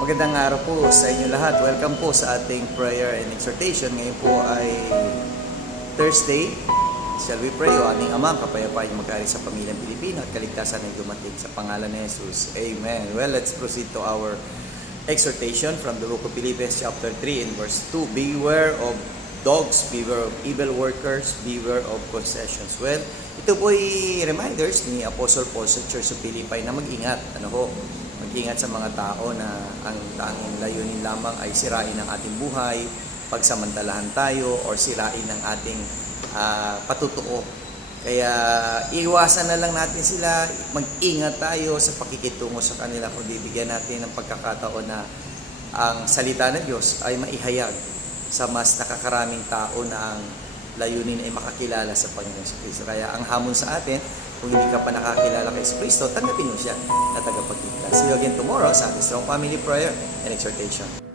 Magandang araw po sa inyo lahat. Welcome po sa ating prayer and exhortation. Ngayon po ay Thursday. Shall we pray? O aming Ama, kapayapaan mag-ari sa pamilyang Pilipino at kaligtasan ay dumating sa pangalan ni Jesus. Amen. Well, let's proceed to our exhortation from the book of Philippians chapter 3 and verse 2. Beware of dogs, beware of evil workers, beware of concessions. Well, ito po ay reminders ni Apostle Paul sa Church of Philippi na mag-ingat. Mag-ingat sa mga tao na ang tanging layunin lamang ay sirain ang ating buhay, pagsamantalahan tayo, or sirain ang ating patutuo. Kaya iwasan na lang natin sila, mag-ingat tayo sa pakikitungo sa kanila kung bibigyan natin ng pagkakataon na ang salita ng Diyos ay maihayag sa mas nakakaraming tao na ang layunin ay makakilala sa Panginoon sa Kristo. Kaya ang hamon sa atin, kung hindi ka pa nakakilala kay Kristo, tanggapin mo siya na tagapagligtas. See you again tomorrow sa ating Strong Family Prayer and Exhortation.